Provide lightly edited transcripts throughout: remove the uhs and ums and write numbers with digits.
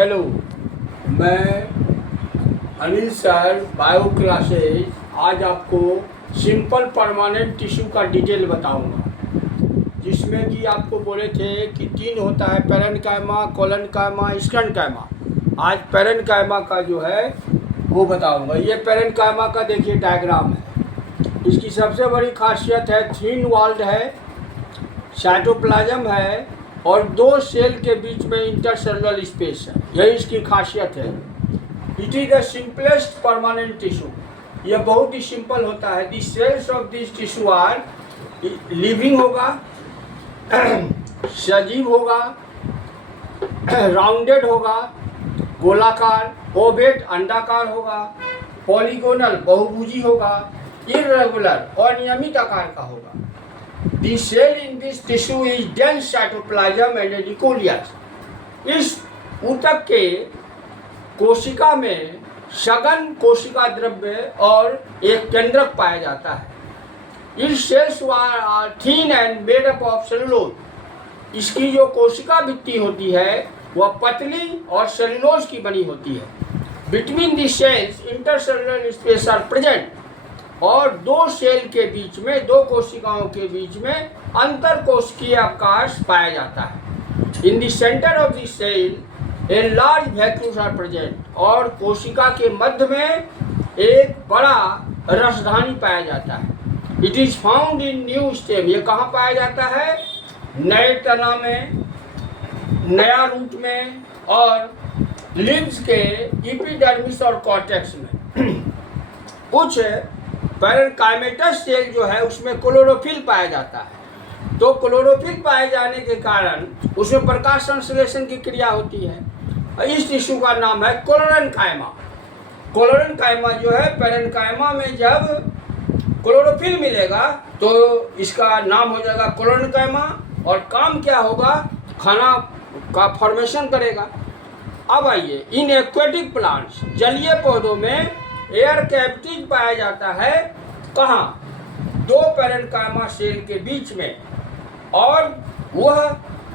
Hello, मैं Anil sir bio classes आज आपको सिंपल परमानेंट टिश्यू का डिटेल बताऊंगा, जिसमें कि आपको बोले थे कि 3 होता है, पेरेन्काइमा, कोलेन्काइमा, स्टेनकाइमा। आज पेरेन्काइमा का जो है वो बताऊंगा। ये पेरेन्काइमा का देखिए डायग्राम है। इसकी सबसे बड़ी खासियत है थिन वॉल्ड है, साइटोप्लाज्म है और 2 सेल के बीच में इंटरसेलुलर स्पेस है। यही इसकी खासियत है। It is the simplest permanent tissue. यह बहुत ही सिंपल होता है। The cells of this tissue are living होगा, सजीव होगा, राउंडेड होगा, गोलाकार, ओवेट अंडाकार होगा, पॉलीगोनल बहुभुजी होगा, इर्रेगुलर अनियमित आकार का होगा। The cell in this tissue is dense cytoplasm and nucleus. इस ऊतक के कोशिका में सघन कोशिका द्रव्य और एक केंद्रक पाया जाता है। इस cells are thin and made up of cellulose. इसकी जो कोशिका भित्ति होती है वह पतली और सेलुलोज की बनी होती है। Between the cells intercellular space are present. और 2 सेल के बीच में, 2 कोशिकाओं के बीच में अंतर कोशिकीय अवकाश पाया जाता है। In the centre of the cell a large vacuoles are present. और कोशिका के मध्य में एक बड़ा रसधानी पाया जाता है। It is found in new stem. ये कहाँ पाया जाता है? नए तना में, नया रूट में और लिम्स के एपिडर्मिस और कॉर्टेक्स में। कुछ पेरेन्काइमेटस सेल जो है उसमें क्लोरोफिल पाया जाता है। तो क्लोरोफिल पाए जाने के कारण उसमें प्रकाश संश्लेषण की क्रिया होती है। इस टिश्यू का नाम है कोलेन्काइमा। कोलेन्काइमा जो है, पेरेन्काइमा में जब क्लोरोफिल मिलेगा तो इसका नाम हो जाएगा कोलेन्काइमा। और काम क्या होगा? खाना का फॉर्मेशन करेगा। अब आइए, इन एक्वेटिक प्लांट्स, जलीय पौधों में एयर कैविटीज पाया जाता है। कहाँ? 2 पेरेन्काइमा सेल के बीच में। और वह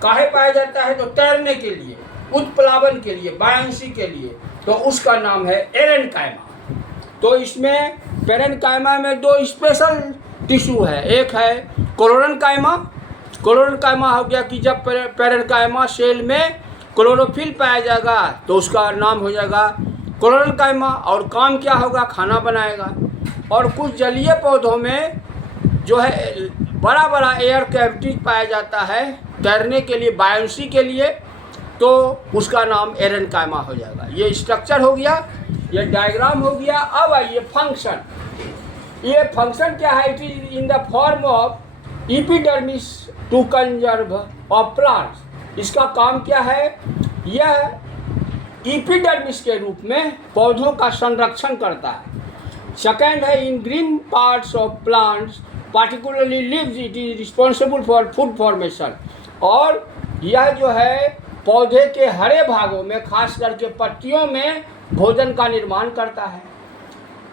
काहे पाया जाता है? तो तैरने के लिए, उत्प्लावन के लिए, बायंसी के लिए। तो उसका नाम है एरेन्काइमा। तो इसमें पेरेन्काइमा में 2 स्पेशल टिश्यू है। एक है कोलेन्काइमा। कोलेन्काइमा हो गया कि जब पेरेन्काइमा सेल में क्लोरोफिल पाया जाएगा तो उसका नाम हो जाएगा कोलेन्काइमा। और काम क्या होगा? खाना बनाएगा। और कुछ जलीय पौधों में जो है बड़ा बड़ा एयर कैविटीज पाया जाता है तैरने के लिए, बायंसी के लिए। तो उसका नाम एरेन्काइमा हो जाएगा। ये स्ट्रक्चर हो गया, ये डायग्राम हो गया। अब आइए फंक्शन। ये फंक्शन क्या है? It is in the form of epidermis to conserve of plants. इसका काम क्या है? यह एपिडर्मिस के रूप में पौधों का संरक्षण करता है। सेकेंड है, इन green parts of plants particularly leaves it is responsible for food formation. और यह जो है पौधे के हरे भागों में, खास करके पत्तियों में भोजन का निर्माण करता है।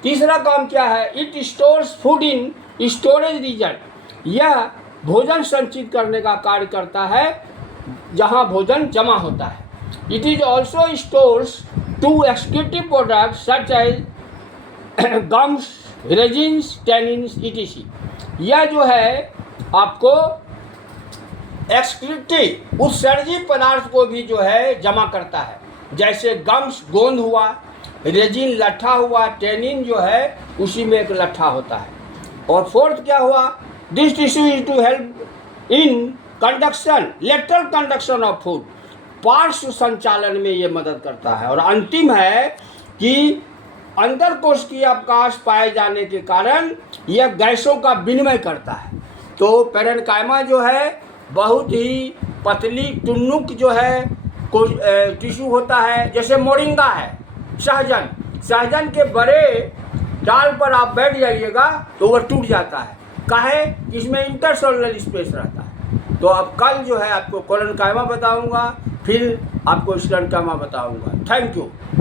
तीसरा काम क्या है? It stores food in storage region. यह भोजन संचित करने का कार्य करता है जहाँ भोजन जमा होता है। It is also stores 2 excretive products such as gums, resins, tannins, etc. यह जो है आपको एक्सक्रीटिव, उत्सर्जी पदार्थ को भी जो है जमा करता है। जैसे गम्स गोंद हुआ, रेजिन लट्ठा हुआ, टेनिन जो है उसी में एक लट्ठा होता है। और फोर्थ क्या हुआ? This tissue is to help in conduction, lateral conduction of food. पार्श्व संचालन में ये मदद करता है। और अंतिम है कि अंतर कोशिकीय अवकाश पाए जाने के कारण यह गैसों का विनिमय करता है। तो पेरेन्काइमा जो है बहुत ही पतली टुन्नुक जो है टिश्यू होता है। जैसे मोरिंगा है, सहजन। सहजन के बड़े डाल पर आप बैठ जाइएगा तो वह टूट जाता है। काहे? इसमें इंटरसेलुलर स्पेस रहता है। तो अब कल जो है आपको कोलेन्काइमा बताऊंगा, फिर आपको स्टेनकाइमा बताऊंगा। Thank you.